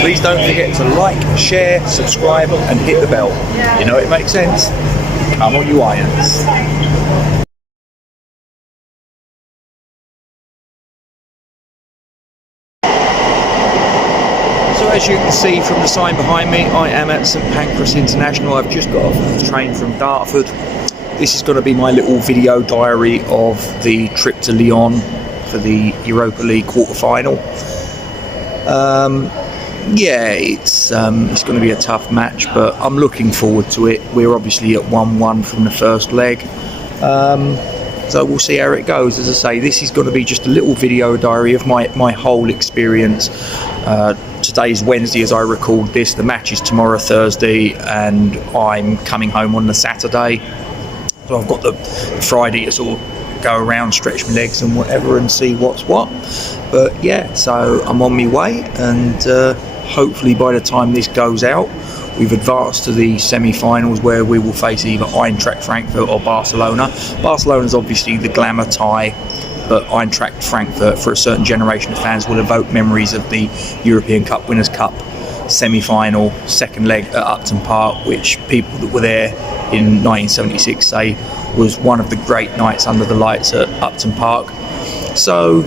please don't forget to like, share, subscribe and hit the bell. You know it makes sense. Come on you Irons. So as you can see from the sign behind me, I am at St Pancras International. I've just got off the train from Dartford. This is going to be my little video diary of the trip to Lyon for the Europa League quarter-final. Yeah, it's going to be a tough match, but I'm looking forward to it. We're obviously at 1-1 from the first leg, so we'll see how it goes. As I say, this is going to be just a little video diary of my whole experience. Today's Wednesday as I record this. The match is tomorrow, Thursday, and I'm coming home on the Saturday. So I've got the Friday to sort of go around, stretch my legs and whatever and see what's what. But yeah, so I'm on my way, and hopefully by the time this goes out, we've advanced to the semi-finals where we will face either Eintracht Frankfurt or Barcelona. Barcelona's obviously the glamour tie, but Eintracht Frankfurt, for a certain generation of fans, will evoke memories of the European Cup Winners' Cup semi-final, second leg at Upton Park, which people that were there in 1976 say was one of the great nights under the lights at Upton Park. So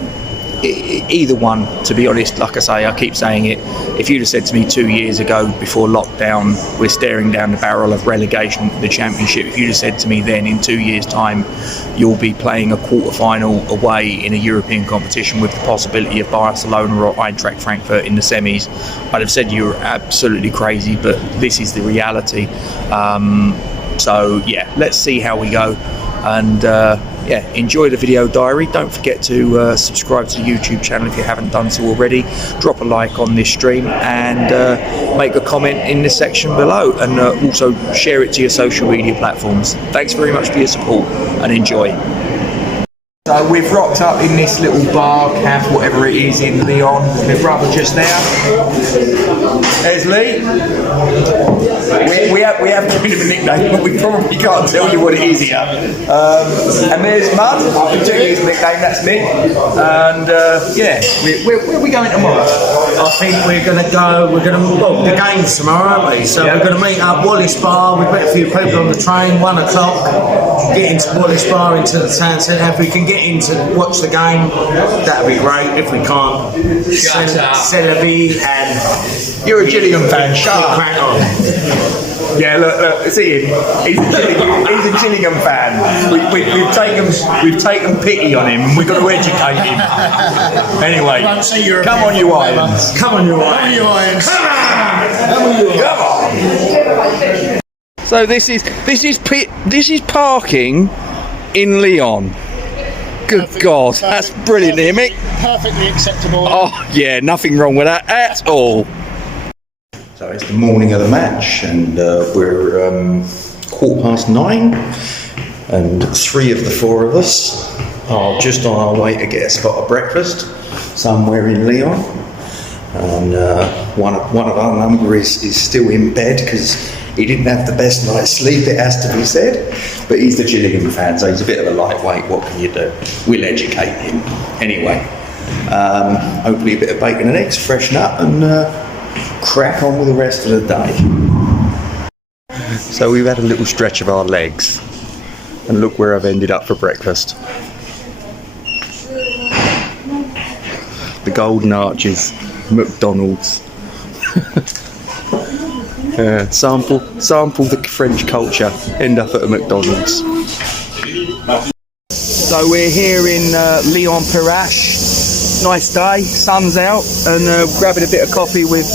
either one, to be honest, like I say, I keep saying it, if you'd have said to me 2 years ago before lockdown we're staring down the barrel of relegation to the Championship, if you'd have said to me then in 2 years time you'll be playing a quarter-final away in a European competition with the possibility of Barcelona or Eintracht Frankfurt in the semis, I'd have said you were absolutely crazy, but this is the reality. So yeah, let's see how we go, and yeah, enjoy the video diary. Don't forget to subscribe to the YouTube channel if you haven't done so already. Drop a like on this stream and make a comment in the section below, and also share it to your social media platforms. Thanks very much for your support and enjoy. So we've rocked up in this little bar, cafe, whatever it is in Lyon. My brother just now. There's Lee. We have given him a nickname, but we probably can't tell you what it is here. And there's Mud. I can tell you his nickname. That's Nick. And yeah, where are we going tomorrow? I think we're going to go. Well, the game's tomorrow, aren't we? So we're going to meet up Wallace Bar. We've met a few people on the train. 1 o'clock. Get into Wallace Bar, into the town centre. If we can get in to watch the game, that'd be great. If we can't, Celebi and you're a Gillingham fan. Shut up. Crack on. Yeah, look, see him. He's a Gillingham fan. We've taken pity on him, and we've got to educate him. Anyway, come on, you Irons. Come on, you Irons. Come on. So this is parking in Lyon. Good God, that's brilliant, here, Mick. Perfectly acceptable. Oh yeah, nothing wrong with that at all. So it's the morning of the match, and we're 9:15, and 3 of the 4 of us are just on our way to get a spot of breakfast somewhere in Lyon. And one of our number is still in bed because he didn't have the best night's sleep, it has to be said. But he's the Gillingham fan, so he's a bit of a lightweight. What can you do? We'll educate him. Anyway, hopefully a bit of bacon and eggs, freshen up, and crack on with the rest of the day. So we've had a little stretch of our legs, and look where I've ended up for breakfast. The Golden Arches, McDonald's. Sample the French culture, end up at a McDonald's. So we're here in Lyon Perrache. Nice day, sun's out, and grabbing a bit of coffee with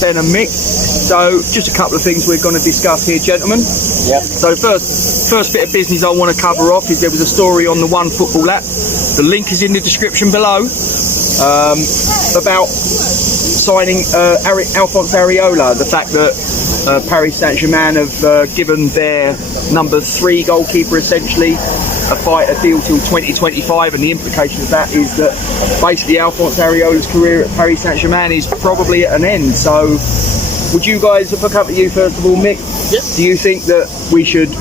Ben and Mick. So just a couple of things we're going to discuss here, gentlemen. Yep. So first bit of business I want to cover off is there was a story on the One Football app. The link is in the description below, about signing Alphonse Areola. The fact that Paris Saint-Germain have given their number 3 goalkeeper essentially a deal till 2025, and the implication of that is that basically Alphonse Areola's career at Paris Saint-Germain is probably at an end. So would you guys, if I come to you first of all, Mick, Yep. do you think that we should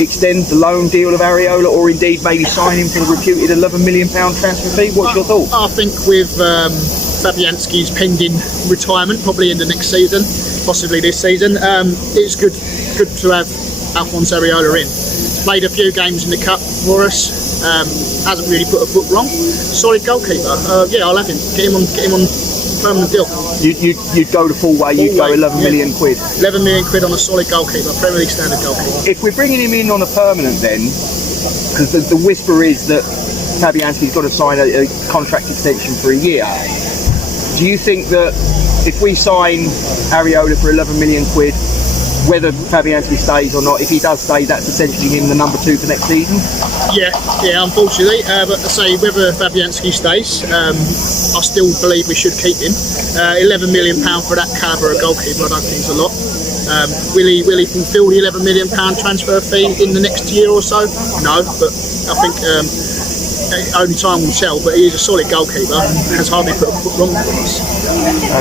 extend the loan deal of Areola, or indeed maybe sign him for the reputed £11 million transfer fee? What's your thought? I think with Fabianski's pending retirement, probably in the next season, possibly this season. It's good to have Alphonse Areola in. Played a few games in the cup for us. Hasn't really put a foot wrong. Solid goalkeeper. Yeah, I'll have him. Get him on permanent deal. You'd go the full way. You'd go 11 million quid. 11 million quid on a solid goalkeeper, Premier League standard goalkeeper. If we're bringing him in on a permanent, then, because the whisper is that Fabianski's got to sign a contract extension for a year. Do you think that if we sign Areola for 11 million quid, whether Fabianski stays or not, if he does stay, that's essentially him the number 2 for next season? Yeah, unfortunately. But I say whether Fabianski stays, I still believe we should keep him. £11 million for that calibre of goalkeeper, I don't think is a lot. Will he fulfil the £11 million transfer fee in the next year or so? No, but I think only time will tell. But he is a solid goalkeeper, has hardly put a foot wrong for us.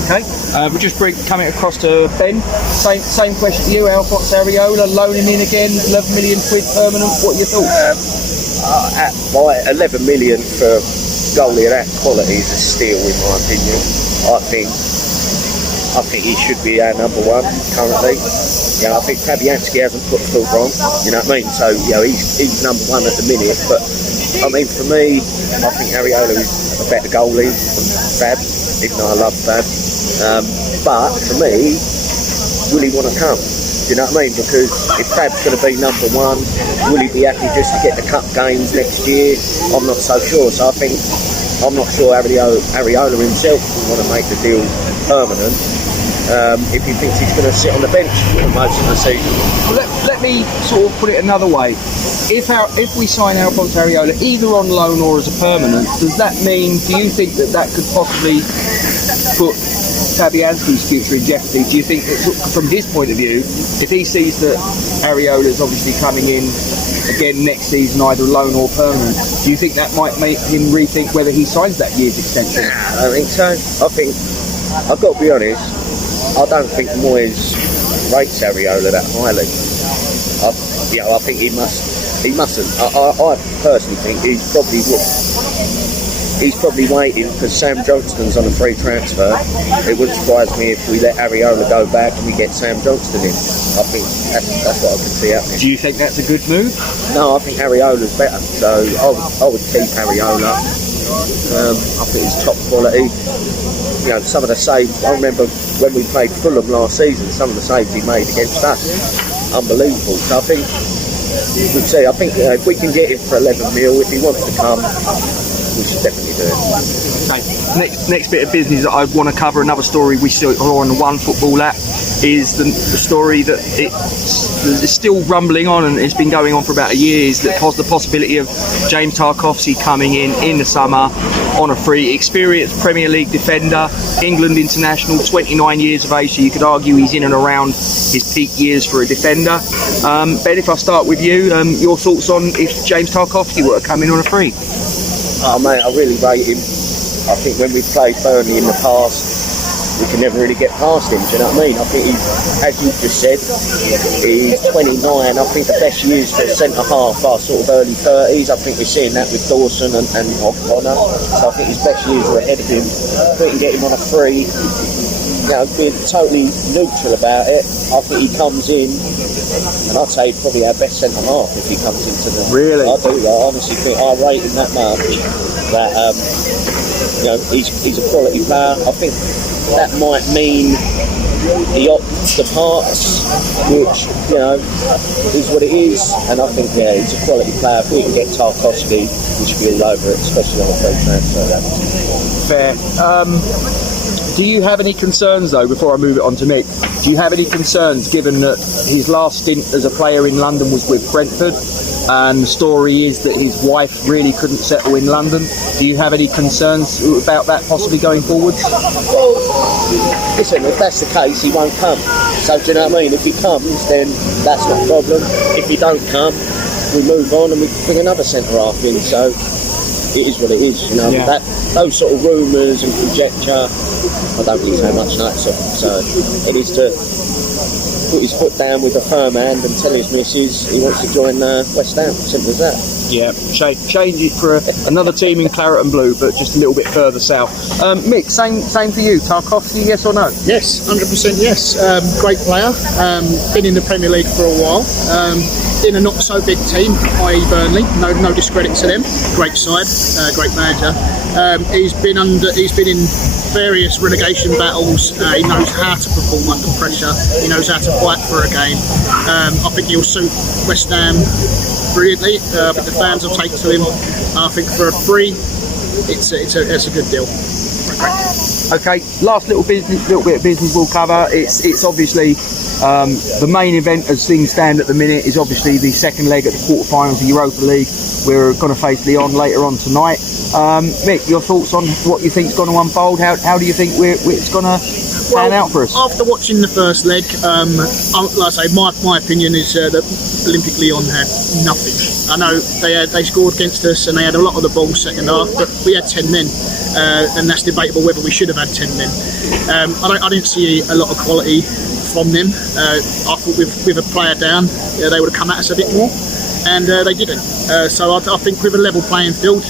Okay, we'll just coming across to Ben. Same question to you, Alphonse Areola, loaning in again, 11 million quid permanent. What are your thoughts? 11 million for goalie of that quality is a steal, in my opinion. I think he should be our number 1 currently. I think Fabianski hasn't put the foot wrong. You know what I mean? So he's number 1 at the minute. But I mean, for me, I think Areola is a better goalie than Fab, even though I love Fab. But for me, will he want to come? Do you know what I mean? Because if Fab's going to be number 1, will he be happy just to get the cup games next year? I'm not so sure. So I'm not sure Areola himself will want to make the deal permanent. If he thinks he's going to sit on the bench for most of the season. Let me sort of put it another way. If we sign Alphonse Areola either on loan or as a permanent, does that mean, do you think that could possibly put Fabianski's future in jeopardy? Do you think that, from his point of view, if he sees that Areola is obviously coming in again next season, either loan or permanent, do you think that might make him rethink whether he signs that year's extension? I think so. I think, I've got to be honest, I don't think Moyes rates Areola that highly. I think he mustn't. I personally think he's probably waiting because Sam Johnston's on a free transfer. It wouldn't surprise me if we let Areola go back and we get Sam Johnston in. I think that's what I can see happening. Do you think that's a good move? No, I think Areola's better. So I would keep Areola. I think he's top quality. Some of the saves, I remember when we played Fulham last season, some of the saves he made against us, unbelievable. So I think we'd see. I think if we can get him for 11 mil, if he wants to come, we should definitely do it. Okay. Next bit of business that I want to cover, another story we saw on the One Football app, is the story that it's still rumbling on and it's been going on for about a year, is that the possibility of James Tarkowski coming in the summer on a free. Experienced Premier League defender, England international, 29 years of age, so you could argue he's in and around his peak years for a defender. Ben, if I start with you, your thoughts on if James Tarkowski were to come in on a free? Oh mate, I really rate him. I think when we played Burnley in the past, we can never really get past him, do you know what I mean? I think he's, as you just said, he's 29. I think the best years for a centre-half are sort of early 30s. I think we're seeing that with Dawson and O'Connor. So I think his best years are ahead of him. If we can get him on a free, being totally neutral about it, I think he comes in, and I'd say he's probably our best centre-half if he comes into the... Really? I do. I honestly think I rate him that much. That, he's a quality player. I think that might mean he opts the parts, which, is what it is. And I think, he's a quality player. If we can get Tarkowski, we should be all over it, especially on a free transfer. Fair. Do you have any concerns, though, before I move it on to Mick? Do you have any concerns, given that his last stint as a player in London was with Brentford, and the story is that his wife really couldn't settle in London? Do you have any concerns about that possibly going forwards? Well, listen, if that's the case, he won't come. So, do you know what I mean? If he comes, then that's not a problem. If he don't come, we move on and we bring another centre-half in. So, it is what it is, Yeah. Those sort of rumours and conjecture, I don't really take much notice of him. So he needs to put his foot down with a firm hand and tell his missus he wants to join West Ham. Simple as that. Yeah, change it for another team in claret and blue, but just a little bit further south. Mick, same for you. Tarkowski, yes or no? Yes, 100% yes. Great player. Been in the Premier League for a while. In a not so big team, i.e. Burnley. No discredit to them. Great side, great manager. He's been in various relegation battles. He knows how to perform under pressure. He knows how to fight for a game. I think he'll suit West Ham brilliantly. I think the fans will take to him. I think for a free, it's a good deal. Okay, last little bit of business we'll cover. It's obviously the main event as things stand at the minute is obviously the second leg at the quarterfinals of the Europa League. We're going to face Lyon later on tonight. Mick, your thoughts on what you think is going to unfold? How do you think it's going to pan out for us? After watching the first leg, like I say, my opinion is that Olympique Lyon had nothing. I know they scored against us and they had a lot of the ball second half, but we had 10 men, and that's debatable whether we should have had 10 men. I didn't see a lot of quality from them. I thought with a player down, they would have come at us a bit more, and they didn't. So I think with a level playing field,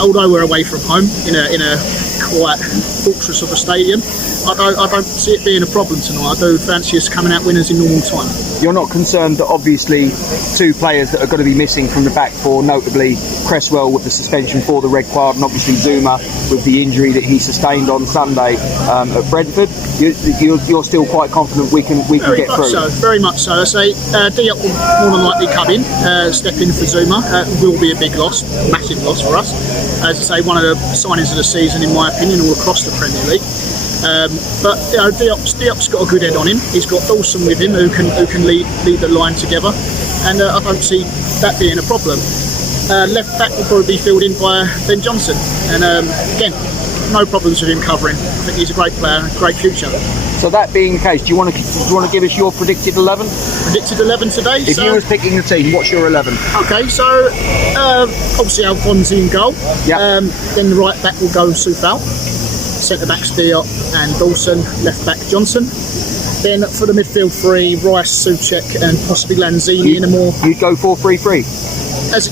although we're away from home in a quite fortress of a stadium, I don't see it being a problem tonight. I do fancy us coming out winners in normal time. You're not concerned that obviously two players that are going to be missing from the back four, notably Cresswell with the suspension for the red card, and obviously Zuma with the injury that he sustained on Sunday at Brentford. You're still quite confident we can get through. Very much so. I say Diop will more than likely come in, step in for Zuma. Will be a big loss, massive loss for us. As I say, one of the signings of the season, in my opinion, all across the Premier League. But Diop's got a good head on him. He's got Dawson with him who can lead the line together, and I don't see that being a problem. Left back will probably be filled in by Ben Johnson, and again, no problems with him covering. I think he's a great player, a great future. So that being the case, do you want to give us your predicted 11? Predicted 11 today. If you were picking the team, what's your 11? Okay, so obviously Alphonse in goal. Yeah. Then the right back will go Soufal. Centre backs Diop and Dawson. Left back Johnson. Then for the midfield three, Rice, Souček, and possibly Lanzini in a more. You'd go 4-3-3. As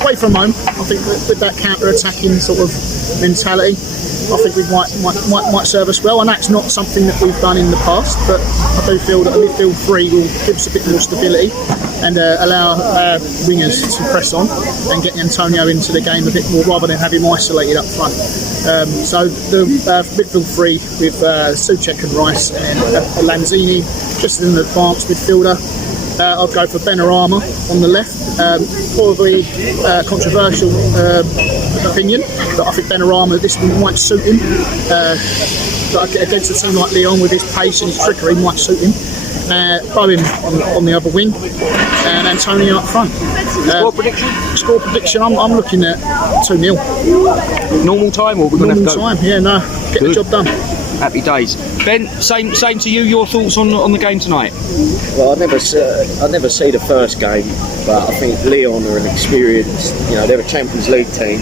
away from home, I think with that counter-attacking sort of mentality, I think we might serve us well, and that's not something that we've done in the past. But I do feel that a midfield three will give us a bit more stability and allow our wingers to press on and get Antonio into the game a bit more rather than have him isolated up front. So the midfield three with Souček and Rice and Lanzini just in the advanced midfielder. I'll go for Benrahma on the left. Probably controversial opinion, but I think Benrahma, this might suit him. But against a team like Lyon with his pace and his trickery, might suit him. Bowen on the other wing, and Antonio up front. Score prediction. I'm looking at 2-0. Normal time, or we're going to have to go? Normal time. Yeah, no. Get the job done. Happy days. Ben, same to you. Your thoughts on the game tonight? Well, I never see the first game, but I think Lyon are an experienced. They're a Champions League team.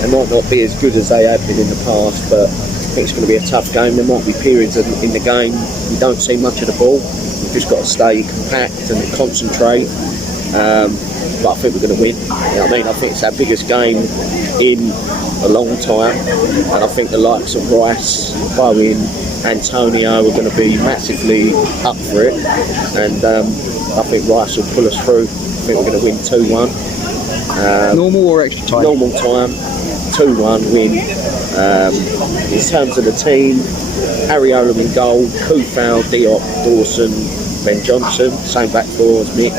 They might not be as good as they have been in the past, but I think it's going to be a tough game. There might be periods in the game we don't see much of the ball. We've just got to stay compact and concentrate. But I think we're going to win. I think it's our biggest game in a long time, and I think the likes of Rice, Bowen, Antonio are going to be massively up for it, and I think Rice will pull us through. I think we're going to win 2-1. Normal or extra time? Normal time, 2-1 win. In terms of the team, Ariola in goal, Soufal, Diop, Dawson, Ben Johnson, same back four as Mick.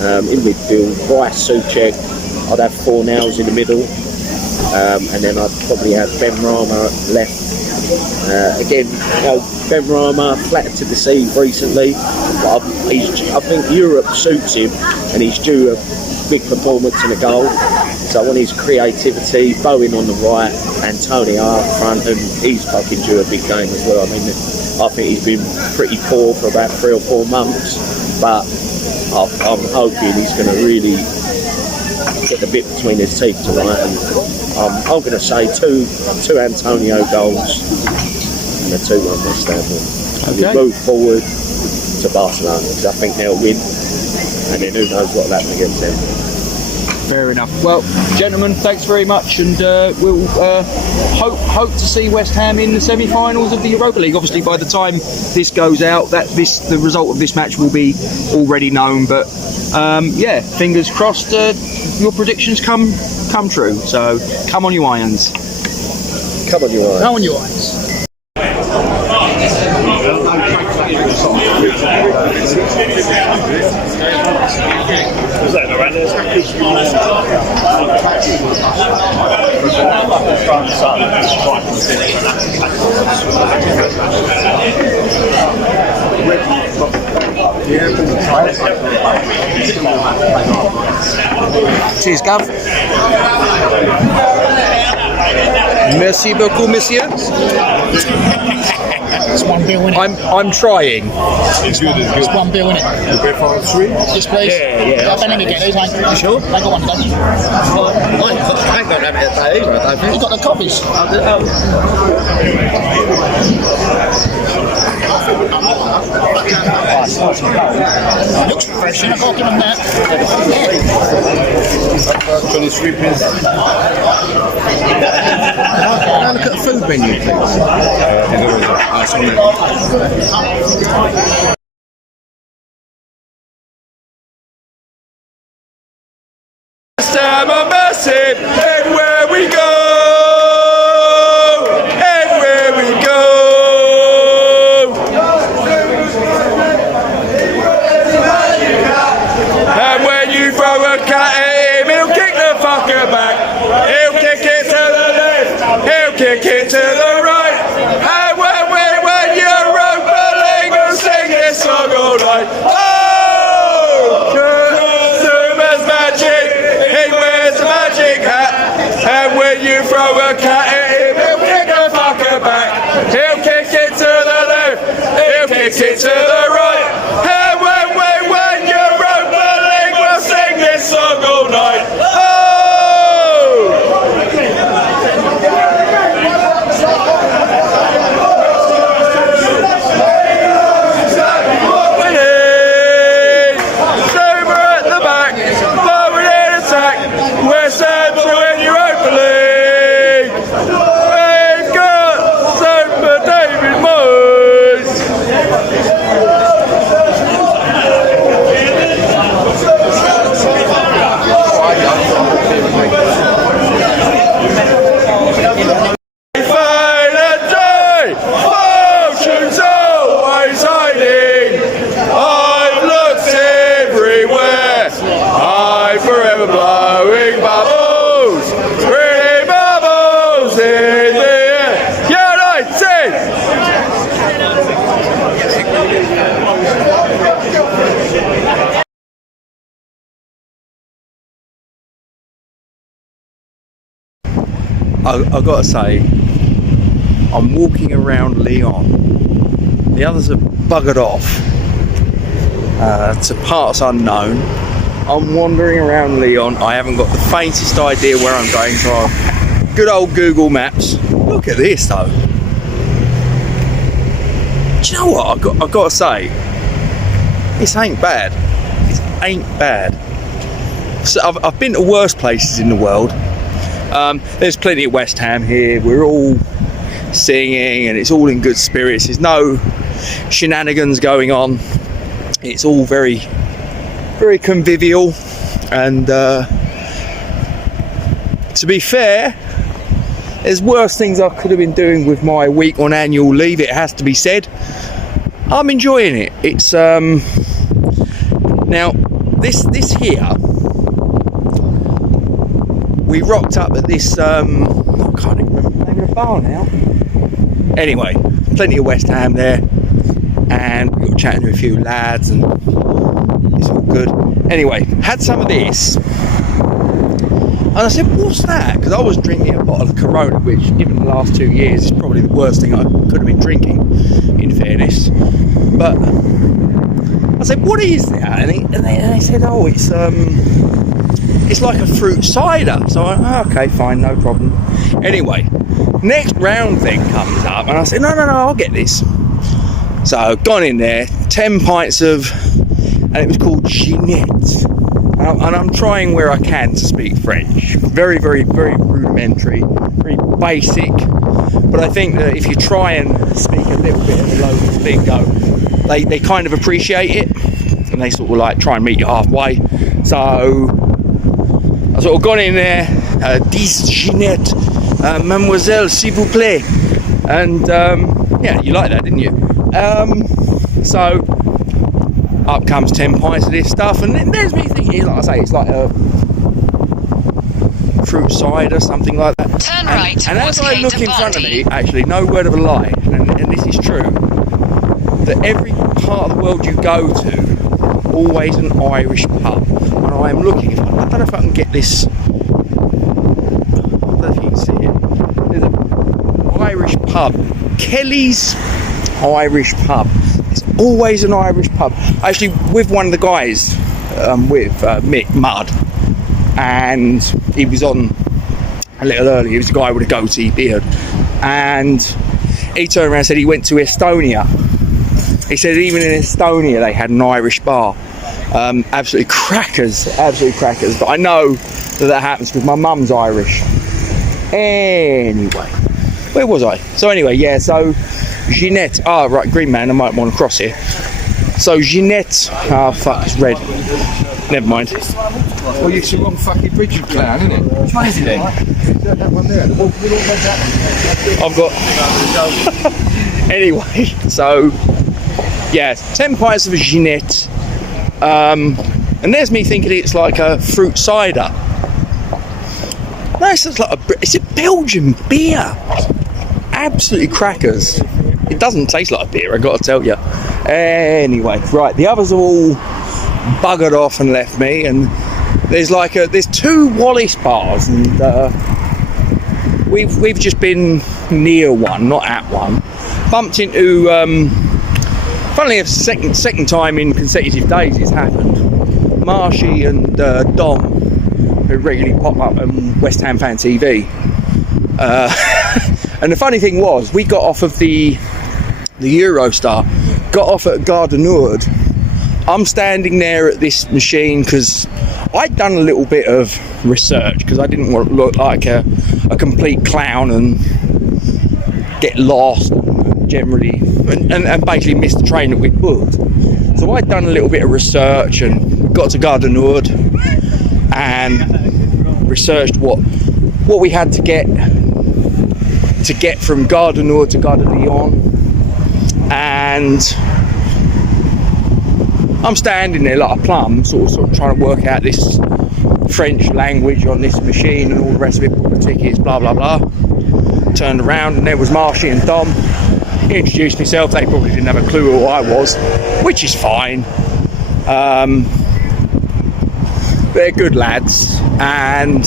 In midfield, Rice, Souček. I'd have 4 nails in the middle, and then I'd probably have Benrahma left. Again, Benrahma flattered to deceive recently, but I think Europe suits him, and he's due a big performance and a goal. So I want his creativity. Bowen on the right, Antonio up front, and he's fucking due a big game as well. I think he's been pretty poor for about 3 or 4 months, but I'm hoping he's going to really get the bit between his teeth tonight and I'm going to say two Antonio goals and a 2-1 West Ham win. And we move forward to Barcelona because I think they'll win, and then who knows what'll happen against them. Fair enough. Well, gentlemen, thanks very much, and we'll hope to see West Ham in the semi-finals of the Europa League. Obviously, by the time this goes out, the result of this match will be already known. But yeah, fingers crossed, your predictions come true. So come on, you irons! Come on, you irons! Come on, you irons! Was that around there? Cheers, Gav. Merci beaucoup, monsieur. It's 1 bill, innit? I'm trying. It's good, it's good. It's 1 bill, innit? You pay for 3? Yes, please. Yeah. I don't need to get these, mate. You sure? I got one, don't you? I ain't got that many days, I don't think. You got the copies? Looks refreshing. I can't give them that. 23 pence. Can I look at the food menu, please? I'm massive, and where we go, and where we go. And when you throw a cat at him, he'll kick the fucker back. He'll kick it to the left, he'll kick it to the right. And when Europa League, we'll sing this song all night. Oh, Zuma's magic. He wears a magic hat, and when you throw a cat at him, he'll kick the fucker back. He'll kick it to the left, he'll kick it to the right. And when Europa League, we'll sing this song all night. I've got to say, I'm walking around Lyon. The others have buggered off to parts unknown. I'm wandering around Lyon. I haven't got the faintest idea where I'm going, so good old Google Maps. Look at this though. Do you know what? I've got to say, this ain't bad. This ain't bad. So I've been to worse places in the world. There's plenty of West Ham here. We're all singing and it's all in good spirits. There's no shenanigans going on. It's all very, very convivial. And to be fair, there's worse things I could have been doing with my week on annual leave, it has to be said. I'm enjoying it. It's now this here, we rocked up at this I can't even remember the name of the bar now. Anyway, plenty of West Ham there, and we got chatting to a few lads, and it's all good. Anyway, had some of this, and I said, what's that? Because I was drinking a bottle of Corona, which given the last 2 years is probably the worst thing I could have been drinking, in fairness. But I said, what is that? And they said, oh, it's it's like a fruit cider. So I, okay, fine, no problem. Anyway, next round then comes up, and I said, no, I'll get this. So I've gone in there, 10 pints of, and it was called Ginette. And I'm trying where I can to speak French. Very, very, very rudimentary, very basic. But I think that if you try and speak a little bit of the local lingo, they kind of appreciate it. And they sort of like try and meet you halfway. So I sort of gone in there, 10 Ginette, mademoiselle, s'il vous plaît. And yeah, you like that, didn't you? So up comes 10 pints of this stuff, and then there's me thinking, like I say, it's like a fruit cider, something like that. Turn right And as I towards look in front of me, actually, no word of a lie, and this is true, that every part of the world you go to, always an Irish pub. And I am looking, I don't know if I can get this, I don't know if you can see it. There's an Irish pub, Kelly's Irish pub. It's always an Irish pub. Actually, with one of the guys, with Mick Mudd, and he was on a little earlier. He was a guy with a goatee beard, and he turned around and said he went to Estonia. He said even in Estonia they had an Irish bar. Absolutely crackers. But I know that happens because my mum's Irish. Anyway, where was I? So anyway, yeah, so Ginette. Oh, right, green man, I might want to cross here. So Ginette. Oh, fuck, it's red. Never mind. Well, it's the wrong fucking bridge, you clown, isn't it? Which one is it then? That one there. I've got. Anyway, so yeah, 10 pints of Ginette. And there's me thinking it's like a fruit cider. No, it's a Belgian beer. Absolutely crackers. It doesn't taste like beer, I've got to tell you. Anyway, right, the others have all buggered off and left me, and there's 2 Wallace bars, and we've just been near one, not at one. Bumped into, funnily enough, second time in consecutive days it's happened. Marshy and Dom, who regularly pop up on West Ham Fan TV. And the funny thing was, we got off of the Eurostar, got off at Gare du Nord. I'm standing there at this machine because I'd done a little bit of research because I didn't want to look like a complete clown and get lost generally and basically miss the train that we'd booked. So I'd done a little bit of research and got to Gare du Nord and researched what we had to get from Gare du Nord to Gare de Lyon, and I'm standing there like a plum, sort of trying to work out this French language on this machine and all the rest of it, book the tickets, blah blah blah. Turned around and there was Marshy and Dom. Introduced myself, they probably didn't have a clue who I was, which is fine. They're good lads, and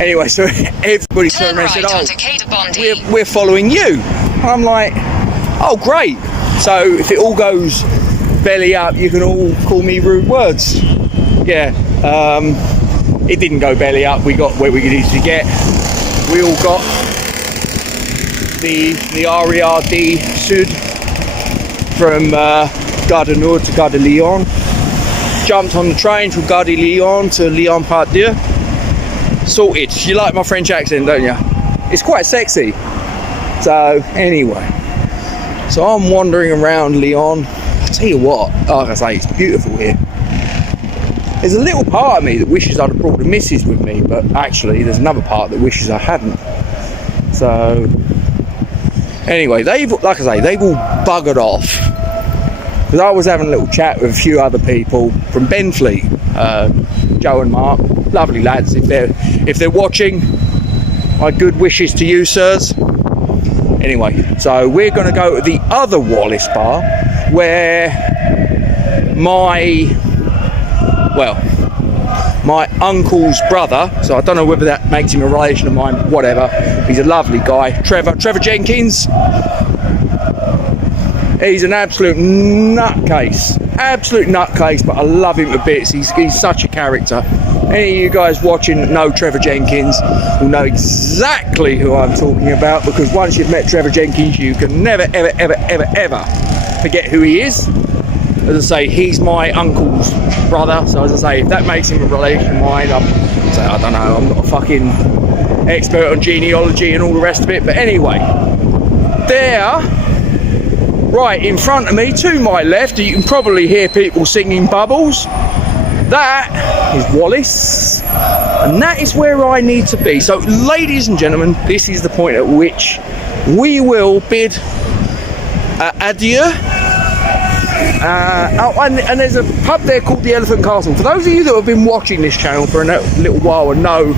anyway, so everybody turned around and said, "Oh, we're following you." I'm like, "Oh, great! So if it all goes belly up, you can all call me rude words." Yeah, it didn't go belly up. We got where we needed to get. We all got the RERD Sud from Gare du Nord to Gare de Lyon. Jumped on the train from Gare de Lyon to Lyon Part 2. Sorted. You like my French accent, don't you? It's quite sexy. So anyway, so I'm wandering around Lyon. I tell you what, like I say, it's beautiful here. There's a little part of me that wishes I'd have brought the missus with me, but actually there's another part that wishes I hadn't. So anyway, they've all buggered off. Because I was having a little chat with a few other people from Benfleet, Joe and Mark, lovely lads. If they're watching, my good wishes to you, sirs. Anyway, so we're going to go to the other Wallace bar, where my uncle's brother, so I don't know whether that makes him a relation of mine, whatever, he's a lovely guy, Trevor Jenkins. He's an absolute nutcase. absolute nutcase, but I love him to bits. He's such a character. Any of you guys watching know Trevor Jenkins will know exactly who I'm talking about, because once you've met Trevor Jenkins, you can never, ever, ever, ever, ever forget who he is. As I say, he's my uncle's brother, so as I say, if that makes him a relation of mine, I don't know, I'm not a fucking expert on genealogy and all the rest of it, but anyway, there, right in front of me, to my left, you can probably hear people singing Bubbles. That is Wallace, and that is where I need to be. So, ladies and gentlemen, this is the point at which we will bid adieu. And there's a pub there called the Elephant Castle. For those of you that have been watching this channel for a little while and know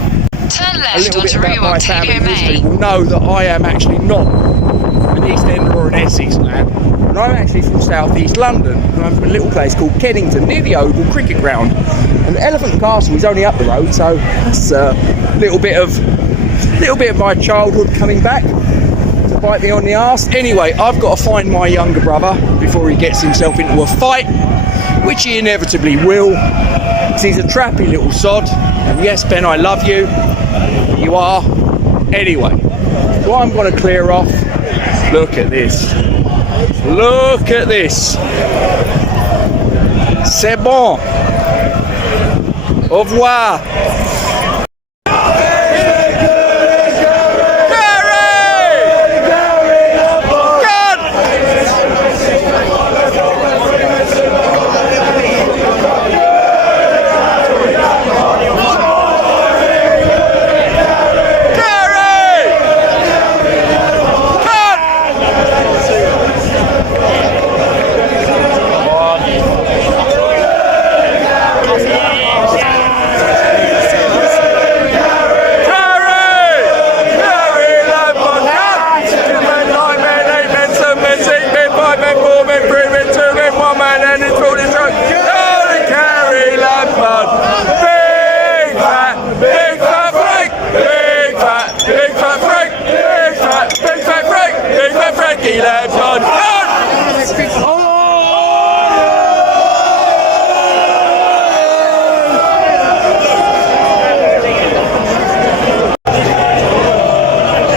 a little bit about my family history, will know that I am actually not an East Ender or an Essex lad. And I'm actually from South East London, and I'm from a little place called Kennington, near the Oval Cricket Ground. And Elephant Castle is only up the road, so that's a little bit of my childhood coming back to bite me on the arse. Anyway, I've got to find my younger brother before he gets himself into a fight, which he inevitably will, because he's a trappy little sod. And yes, Ben, I love you. You are. Anyway, so I'm going to clear off. Look at this. Look at this. C'est bon. Au revoir.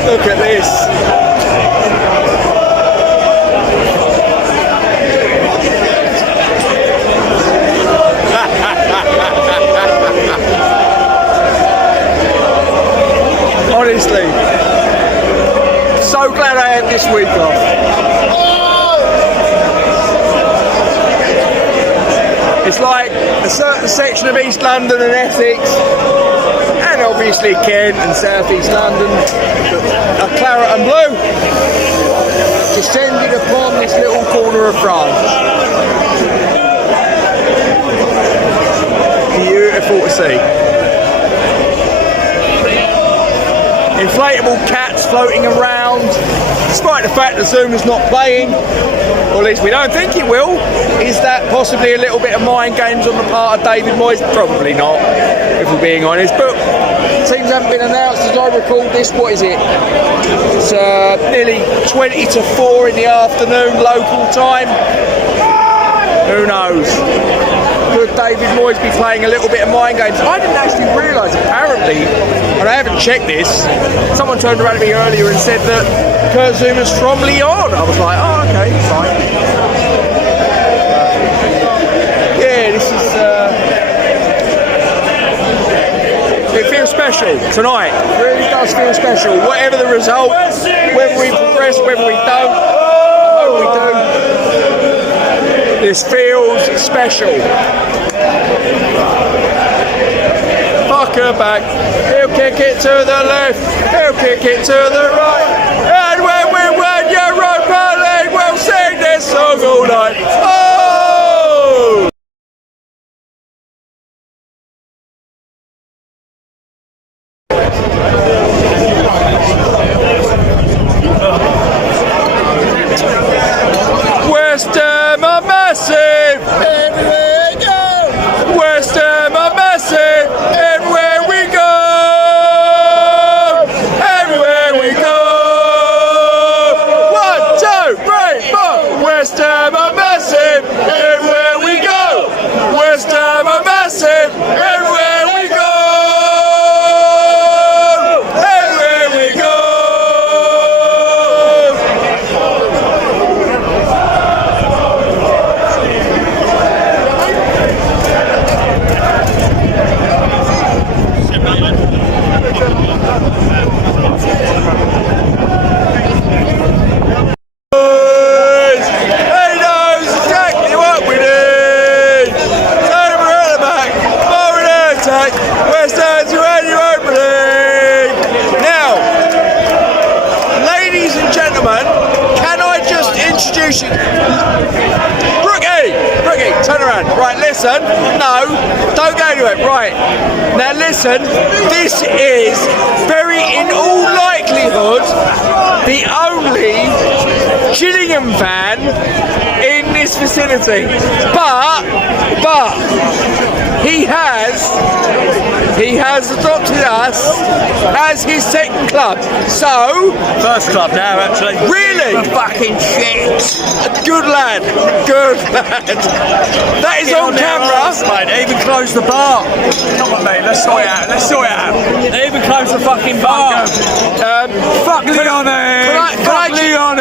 Look at this. Honestly, so glad I had this week off. It's like a certain section of East London and Essex, and obviously Kent and South East London, a claret and blue, descended upon this little corner of France. Beautiful to see. Inflatable cats floating around, despite the fact that Zuma's not playing, or at least we don't think he will. Is that possibly a little bit of mind games on the part of David Moyes? Probably not, if we're being honest. But teams haven't been announced as I record this. What is it? It's nearly 20 to 4 in the afternoon local time. Who knows? Could David Moyes be playing a little bit of mind games? I didn't actually realise, apparently, and I haven't checked this, someone turned around to me earlier and said that Kurt Zuma's from Lyon. I was like, oh, okay, fine. Yeah, this is... it feels special tonight. It really does feel special. Whatever the result, whether we progress, whether we don't, I hope we do. This feels special. Fuck her back. He'll kick it to the left. He'll kick it to the right. And when we win Europa League, we'll sing this song all night. Oh! West Ham are massive. Everywhere we go. West Ham are massive. Everywhere we go. Everywhere we go. introduce you. Brookie, turn around. Right, listen. No, don't go anywhere. Right, now listen. This is in all likelihood, the only Gillingham fan in this vicinity. But he has adopted us as his second club. So First club now, actually. really, Fucking shit. good lad. That is on camera. Mate, they even closed the bar. Come on, mate, let's sort it out. They even closed the fucking bar. Fuck Leone! Fuck Leone!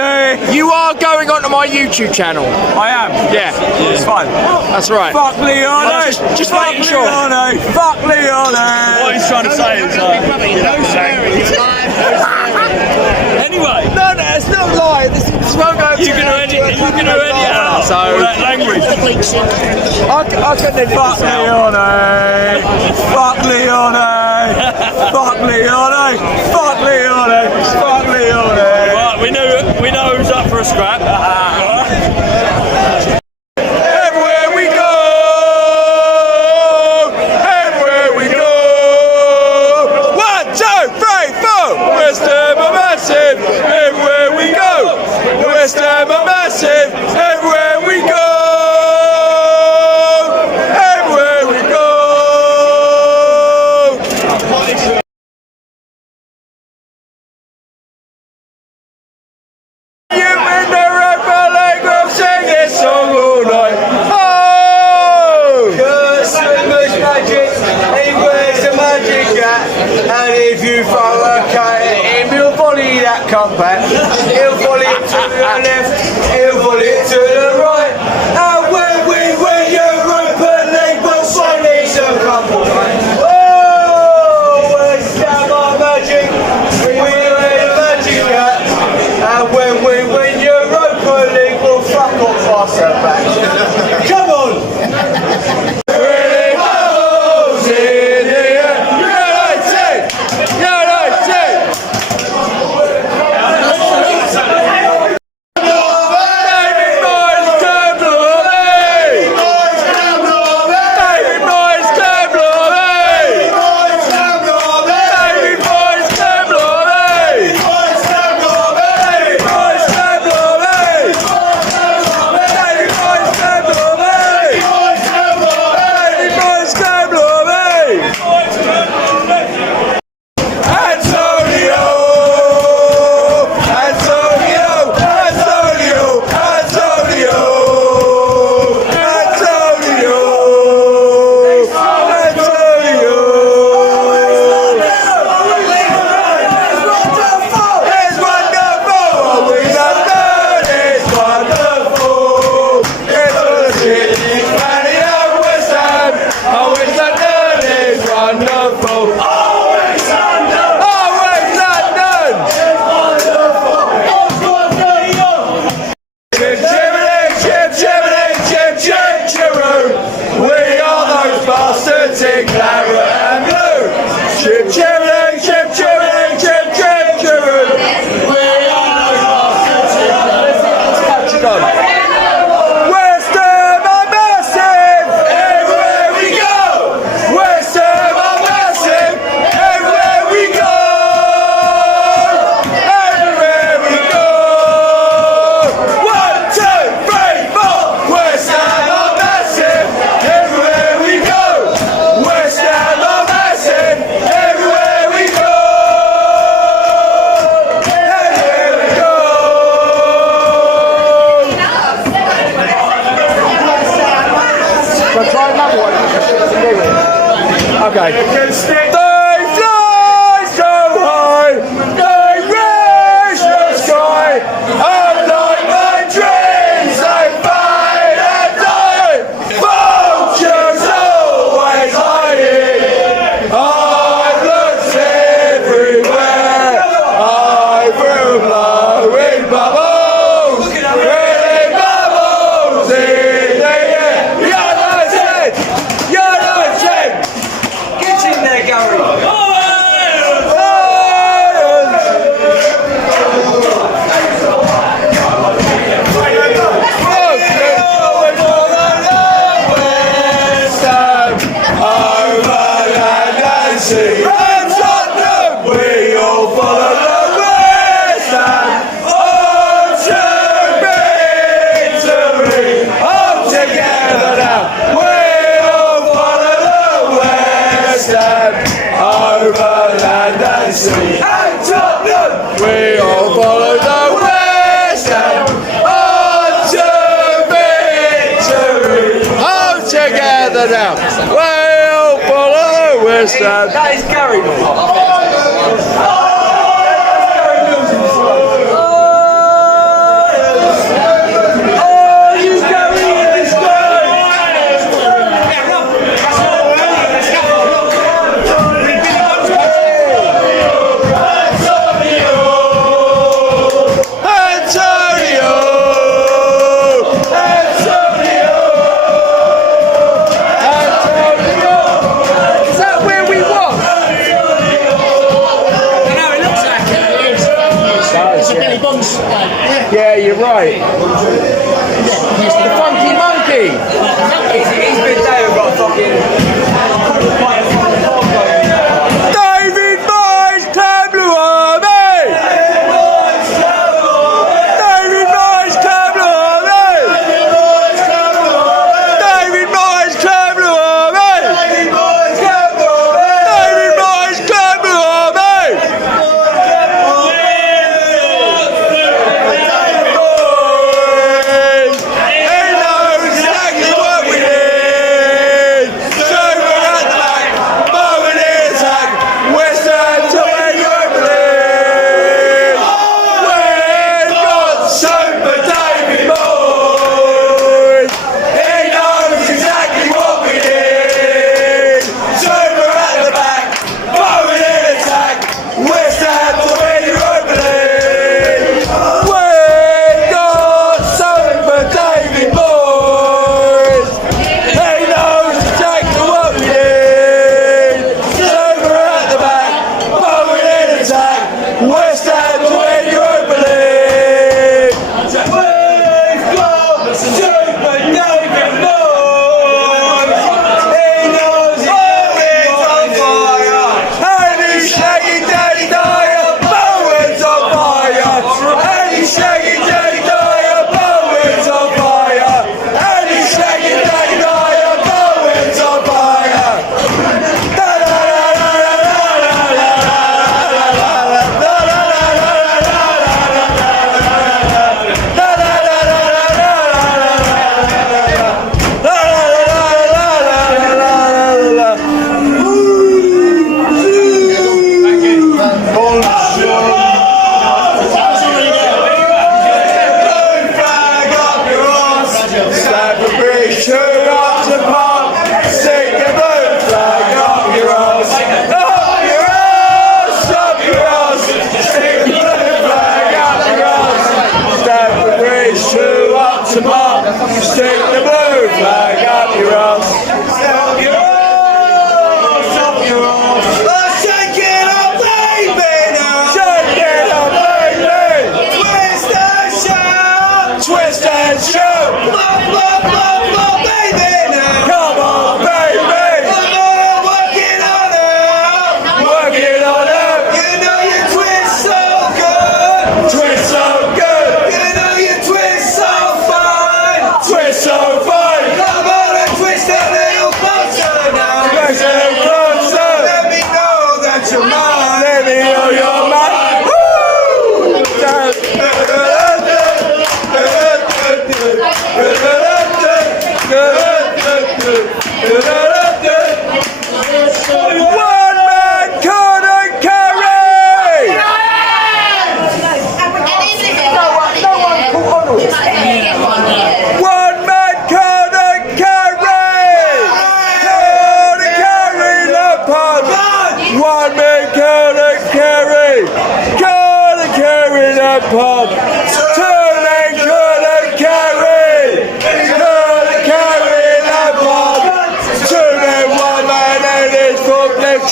You are going onto my YouTube channel. I am. Yeah, It's fine. that's right. Fuck Leone! Just Fuck making sure. Leone! Fuck Leone! What he's trying to say is anyway. No, it's not lying. This won't go. You can edit it out. So All that language. I can edit Fuck this out. Leone! Fuck Leone! Fuck Leone! Fuck Leone! Fuck Leone! Right, we know who's up for a scrap. Everywhere we go, One, two, three, four. West Ham are massive. Everywhere we go, West Ham are massive. Everywhere we go. You win the Europa League, we'll sing this song all night. Oh! Cause Swimmer's magic, he wears a magic hat, and if you throw a cat at him, he'll volley that comeback. He'll volley it to the left, he'll volley it to the right. And when we win Europa League, we'll sign these a couple, mate. Oh, West Ham are magic, we wear a magic hat, and when we win Europa League, we'll fuck off past her back. Come on! Okay. They fly so high, they reach the sky, and like my dreams they fade and die. Vultures always hiding. I've looked everywhere. I've room blowing bubbles, really bubbles in the air. You're not dead. Get in there, Gary. further down. Well, follow the West Ham. That is Gary, Yeah, you're right. The funky monkey. He's been there, we've got fucking... David Moyes, Tableau Army! David Moyes, Tableau Army! David Moyes, Tableau Army! David Moyes, Tableau Army!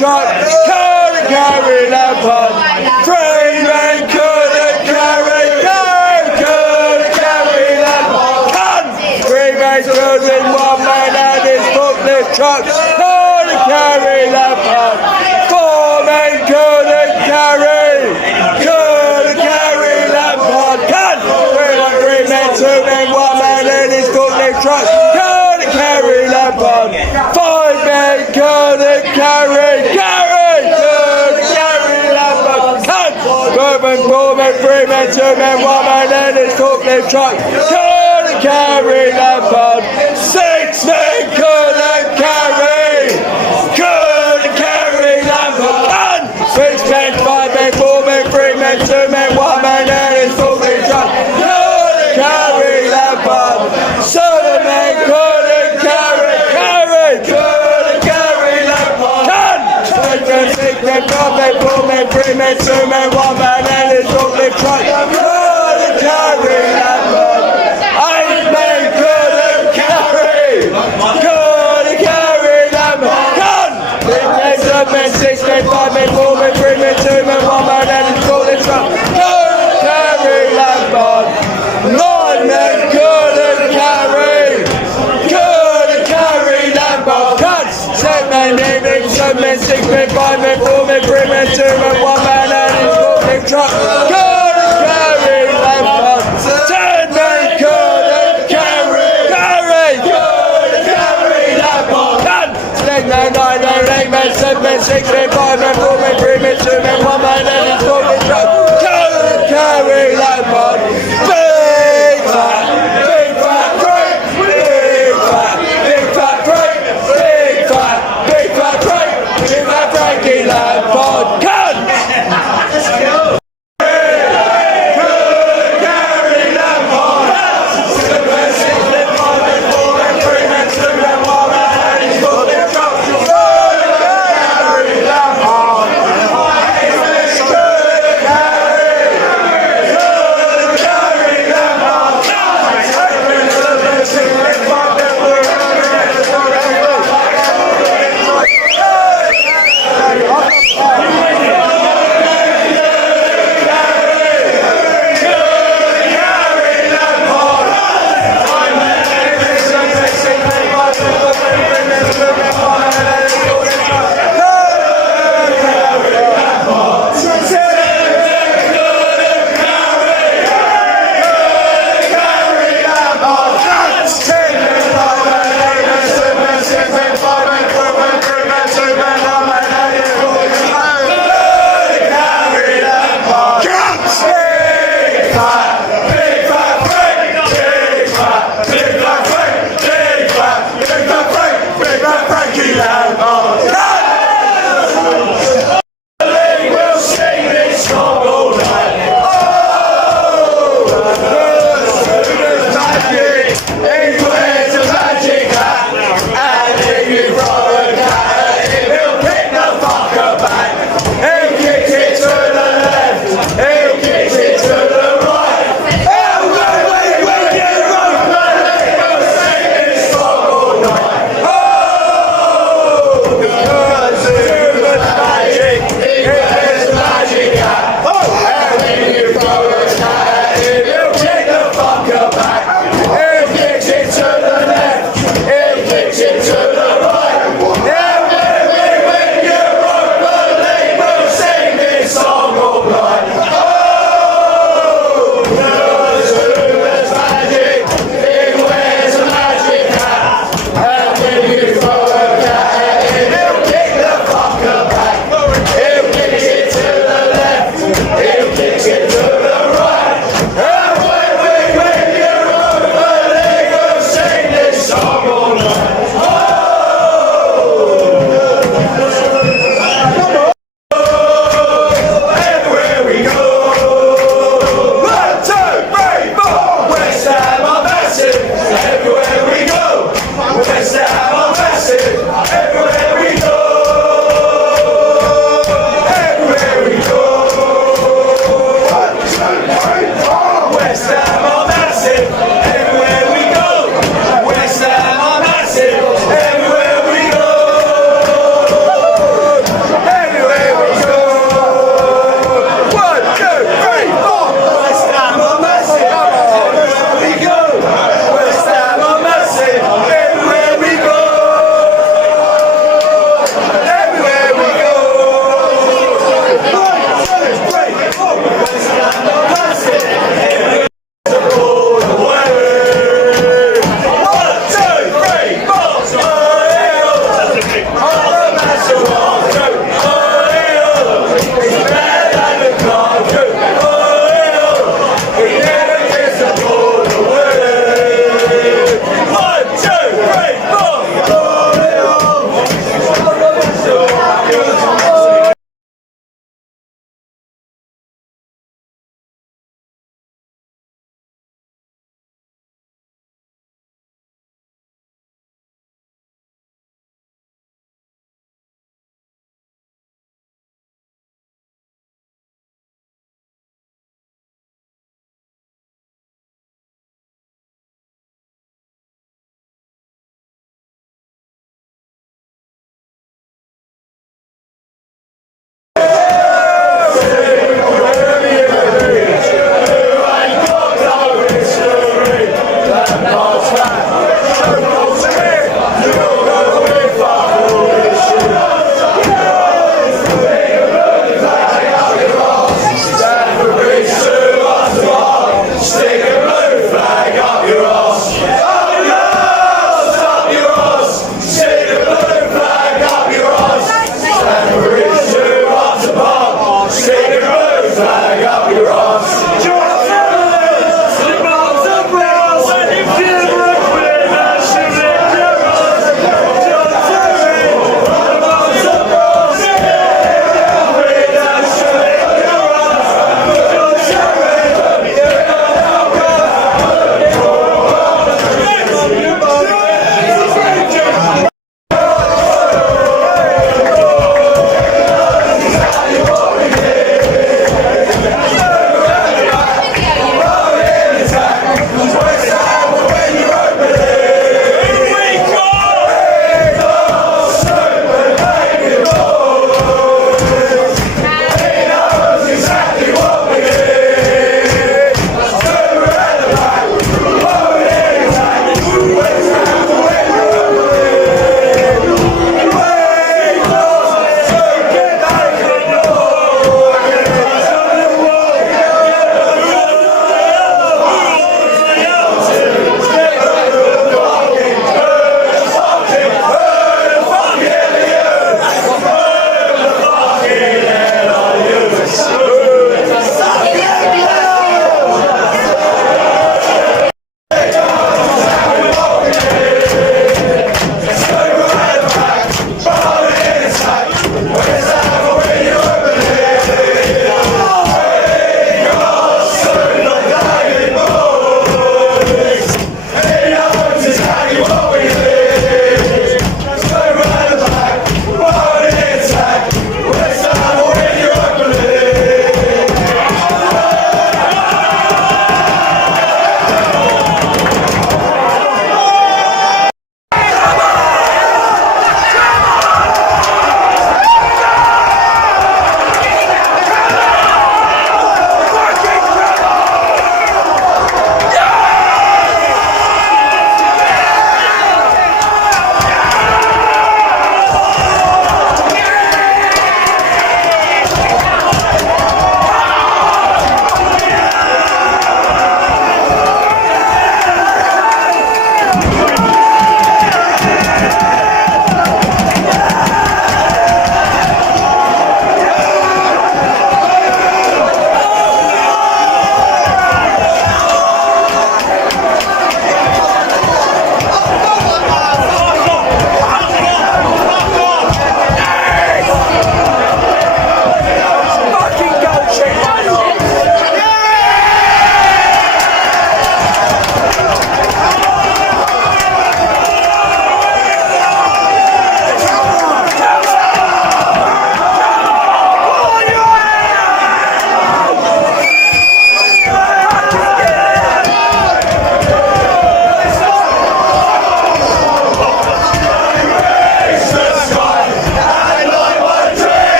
Couldn't carry Lampard. Three men couldn't carry. Couldn't carry Lampard. Three men could with one man and his forklift truck. Couldn't carry Lampard. Four men couldn't carry. Couldn't carry Lampard. Three men, two men, one man and his forklift truck. Couldn't carry Lampard. Five men couldn't carry. Bowen, three men, two men, one man and his forklift truck. Couldn't carry Lampard. Six men couldn't carry. men, 4 men, 3 men, 2 men, 1 man, and it's forklift truck. Couldn't carry that man. 8 men couldn't carry. Couldn't carry that man. Gun! 6 men, 7 men, 6 men, 5 men, 4 men, 3 men, 2 men, 1 man, and it's forklift truck. Couldn't carry that man. 9 men couldn't carry. Couldn't carry that man. Gun! 7 men, 8 men, 7 men, 6 men, 5 men, 4 men, 3 men, 2 men, 1 man, and it's forklift truck. Couldn't carry that man. 10 men couldn't carry. Couldn't carry that man. Gun! 10 men, 9 men, 8 men, 7 men, 6 men, 5 men, 4 men, 3 men, 2 men, 1 man, and it's forklift truck. Couldn't carry that man. Big fat crate. Big fat crate. Big fat crate. Big fat Frankie Lampard. Gun!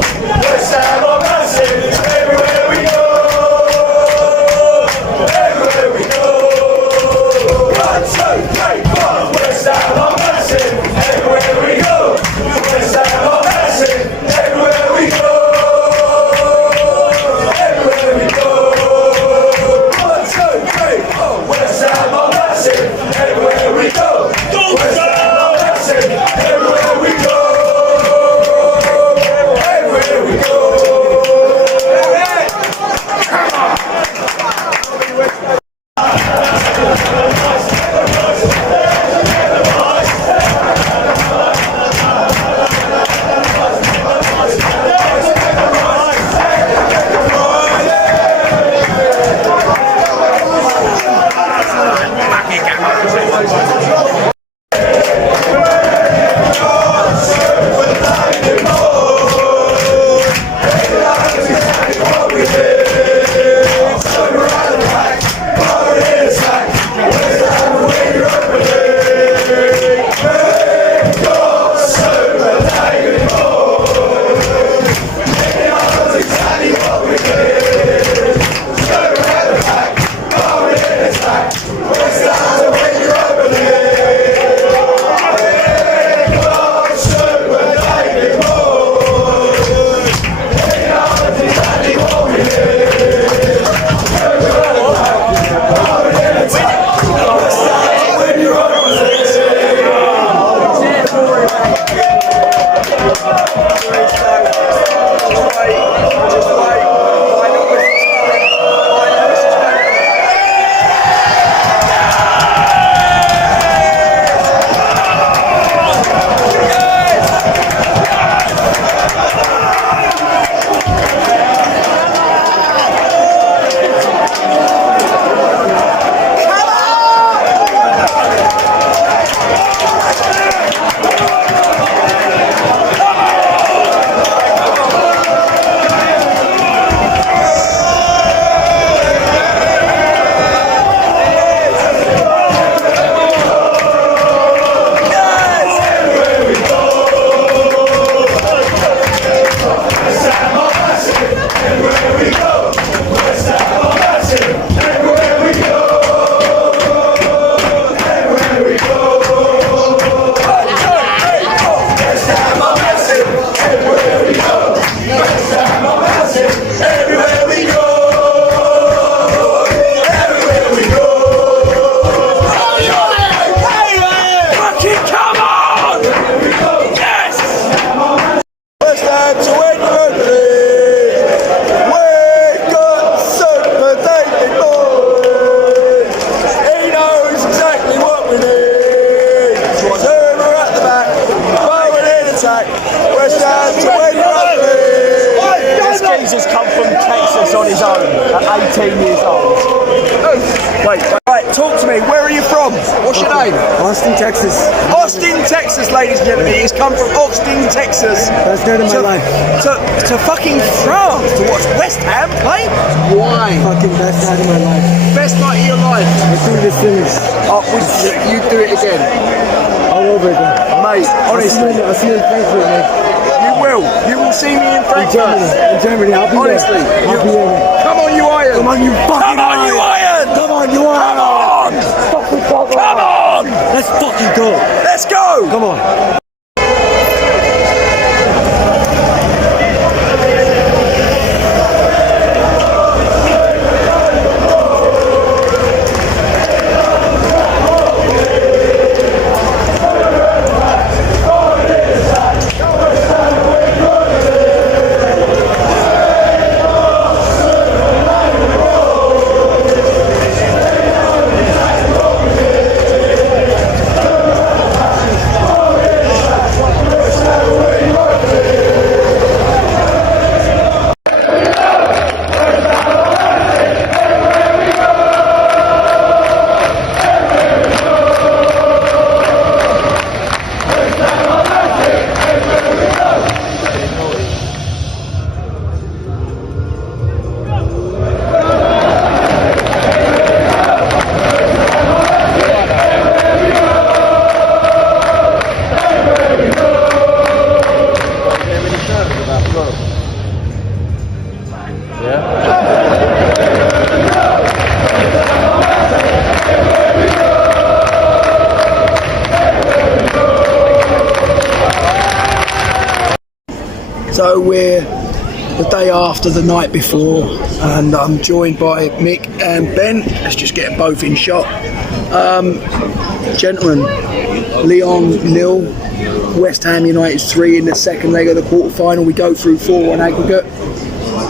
West Ham are massive. Everywhere we go. Everywhere we go. 1, 2, 3, 4. West Ham are massive. Everywhere we go. West Ham are massive. Everywhere we go. Everywhere we go. 1, 2, 3, 4. West Ham are massive. Everywhere we go. West Ham are massive. Everywhere we go. Everywhere we go. on his own at 18 years old. Wait, right, talk to me. Where are you from? What's your name? Austin, Texas. Austin, Texas, ladies and gentlemen. He's come from Austin, Texas. Best night of my life. To fucking France to watch West Ham play? Why? Fucking best night of my life. Best night of your life. Let's do this finish. Oh, you do it again. All over again. Mate, honestly. I'll see you in Frankfurt, mate. You will. You will see me in Frankfurt. In Germany. I'll be honestly, there. I'll be there. Come on, you Iron. Come on, you fucking Come on, you Iron. Come on, you Iron. Come on. Come on. Let's fucking go. Let's go. Come on. So we're the day after the night before, and I'm joined by Mick and Ben. Let's just get them both in shot. Gentlemen, Lyon 0, West Ham United 3 in the second leg of the quarter-final. We go through 4 on aggregate.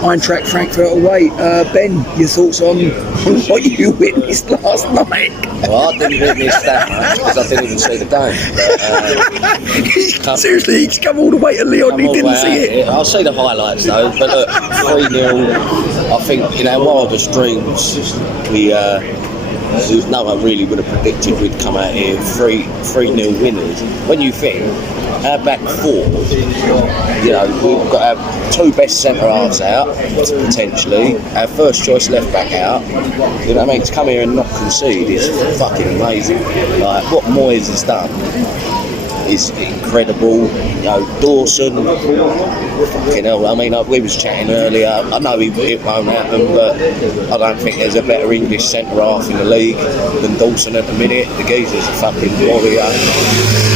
Eintracht Frankfurt away. Ben, your thoughts on what you witnessed last night? Well, I didn't witness that much because I didn't even see the game. But, seriously, he's come all the way to Lyon, he didn't see it. I'll see the highlights though. But look, 3-0. I think in our wildest dreams, no one really would have predicted we'd come out here 3-0 winners. When you think our back four, we've got our 2 best centre halves out potentially, our first choice left back out. You know what I mean? To come here and not concede is fucking amazing. Like what Moyes has done is incredible. Dawson, fucking hell. I mean, we was chatting earlier. I know it won't happen, but I don't think there's a better English centre half in the league than Dawson at the minute. The geezer's a fucking warrior.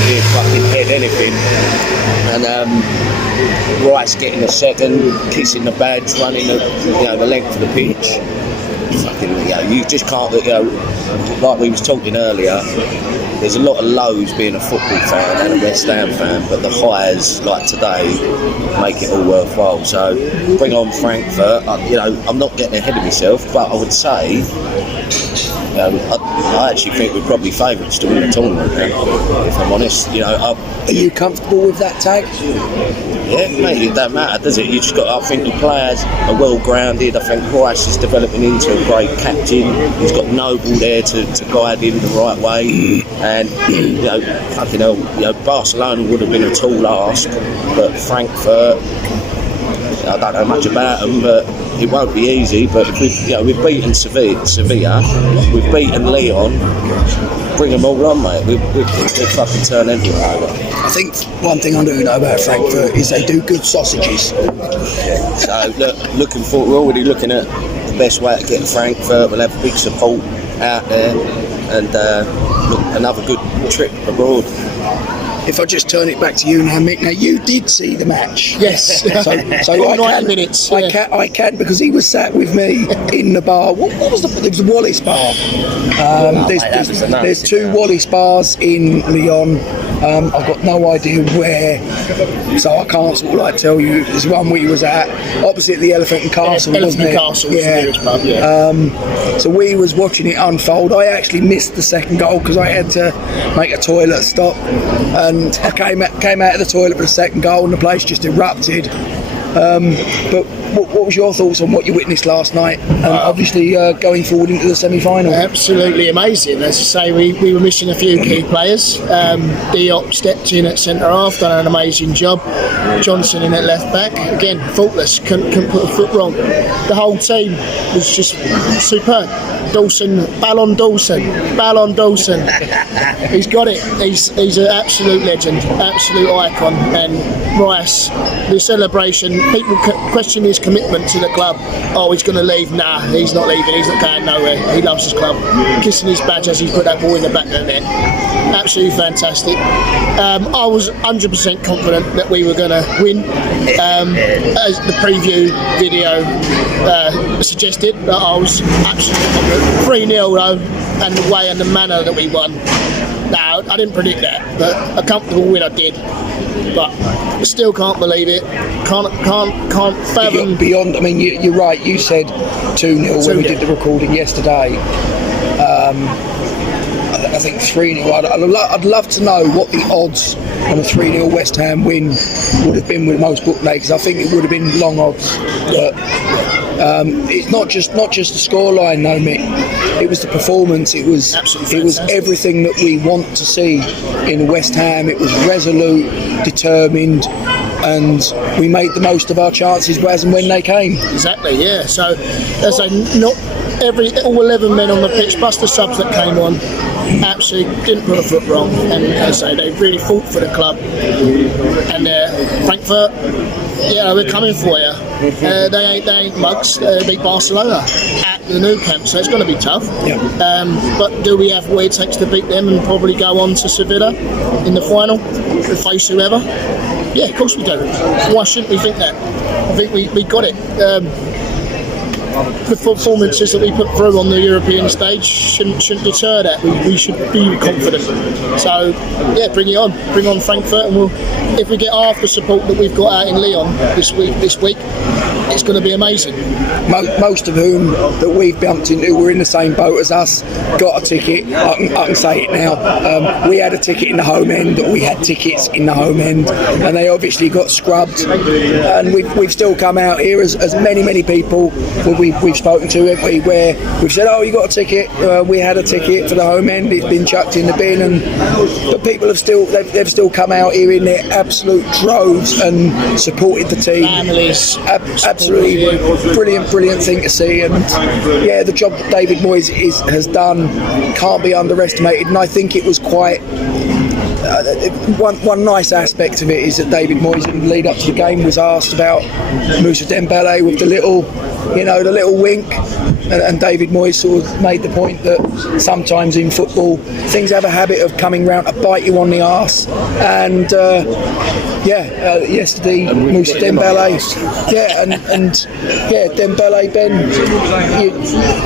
He'd fucking head anything. And Rice getting a second, kissing the badge, running the length of the pitch. Fucking, you just can't. Like we was talking earlier. There's a lot of lows being a football fan and a West Ham fan, but the highs like today make it all worthwhile. So bring on Frankfurt. I'm not getting ahead of myself, but I would say I actually think we're probably favourites to win the tournament now, if I'm honest. Are you comfortable with that tag? Yeah, mate, it don't matter, does it? You just got. I think the players are well grounded. I think Rice is developing into a great captain. He's got Noble there to guide him the right way. And fucking hell, Barcelona would have been a tall ask, but Frankfurt, I don't know much about them, but it won't be easy. But we've beaten Sevilla, we've beaten Lyon. Bring them all on, mate. We fucking turn everyone over. I think one thing I do know about Frankfurt is they do good sausages. So looking forward. We're already looking at the best way to get to Frankfurt. We'll have big support out there, and another good trip abroad. If I just turn it back to you now, Mick. Now you did see the match. Yes. So I 90 minutes. Yeah. I can because he was sat with me in the bar. What was it was the Wallace bar. There's 2 Wallace bars in Lyon. I've got no idea where, so I can't sort of like tell you. There's one we was at opposite the Elephant and Castle, wasn't it? Castle was the nearest pub, yeah. So we was watching it unfold. I actually missed the second goal because I had to make a toilet stop, and I came out of the toilet for the second goal, and the place just erupted. But what was your thoughts on what you witnessed last night, and obviously going forward into the semi-final? Absolutely amazing. As I say, we were missing a few key players. Diop stepped in at centre half, done an amazing job. Johnson in at left back, again faultless, couldn't put a foot wrong. The whole team was just superb. Dawson, Ballon Dawson. He's got it. He's an absolute legend, absolute icon. And Rice, the celebration, people question his commitment to the club. Oh, he's going to leave. Nah, he's not leaving. He's not going nowhere. He loves his club. Kissing his badge as he put that ball in the back of the net. Absolutely fantastic. I was 100% confident that we were going to win. As the preview video suggested, that I was absolutely confident. 3-0 though, and the way and the manner that we won. No, I didn't predict that, but a comfortable win I did. But I still can't believe it. Can't fathom. Beyond, I mean, you're right. You said 2-0 when we did the recording yesterday. I think 3-0. I'd love to know what the odds on a 3-0 West Ham win would have been with most bookmakers. I think it would have been long odds. But it's not just the scoreline, though, Mick. It was the performance. It was everything that we want to see in West Ham. It was resolute, determined, and we made the most of our chances as and when they came. Exactly, yeah. So, as I not all 11 men on the pitch, plus the subs that came on, absolutely didn't put a foot wrong. And as I say, they really fought for the club. And Frankfurt, we're coming for you. They ain't mugs. They beat Barcelona at the Nou Camp, so it's going to be tough. Yeah. But do we have what it takes to beat them and probably go on to Sevilla in the final, to face whoever? Yeah, of course we do. Why shouldn't we think that? I think we got it. The performances that we put through on the European stage shouldn't deter that. We should be confident. So yeah, bring it on. Bring on Frankfurt, and if we get half the support that we've got out in Lyon this week, it's going to be amazing. Most of whom that we've bumped into were in the same boat as us, got a ticket. I can say it now. We had a ticket in the home end, we had tickets in the home end, and they obviously got scrubbed. And we've still come out here as many people we've spoken to, haven't we, where we've said, oh, you got a ticket, we had a ticket for the home end, it's been chucked in the bin, but people have they've still come out here in their absolute droves and supported the team. Families. Absolutely brilliant thing to see, and yeah, the job that David Moyes has done can't be underestimated, and I think it was quite one nice aspect of it is that David Moyes in the lead up to the game was asked about Moussa Dembele with the little wink, and David Moyes sort of made the point that sometimes in football things have a habit of coming round to bite you on the arse, and yesterday Moussa Dembele, Dembele, Ben,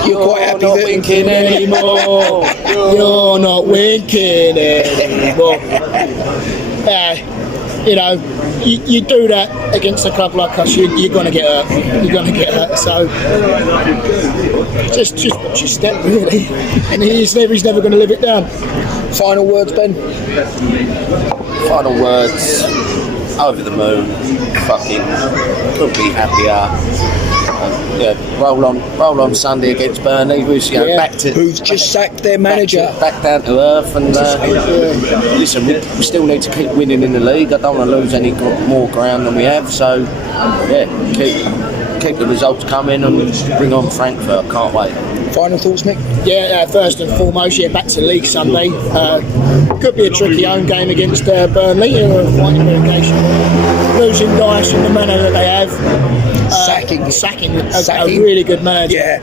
you're quite happy not that winking anymore. You're not winking anymore. You do that against a club like us, you're going to get hurt. You're going to get hurt. So just watch your step, really. And he's never going to live it down. Final words, Ben? Final words, over the moon, fucking couldn't be happier. Roll on Sunday against Burnley, who's who's just sacked their manager, back down to earth, and listen, we still need to keep winning in the league. I don't want to lose any more ground than we have, so keep the results coming and bring on Frankfurt. Can't wait. Final thoughts, Mick? Yeah, first and foremost, back to league Sunday. Could be a tricky home game against Burnley, who are fighting relegation. Losing Dawson in the manner that they have, sacking a really good manager. Yeah.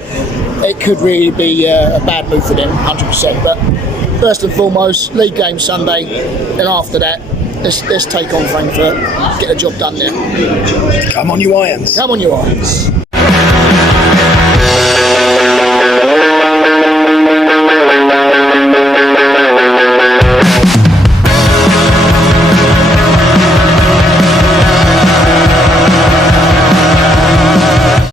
It could really be a bad move for them, 100%. But first and foremost, league game Sunday, and after that, let's take on Frankfurt, get the job done there. Come on, you Irons. Come on, you Irons.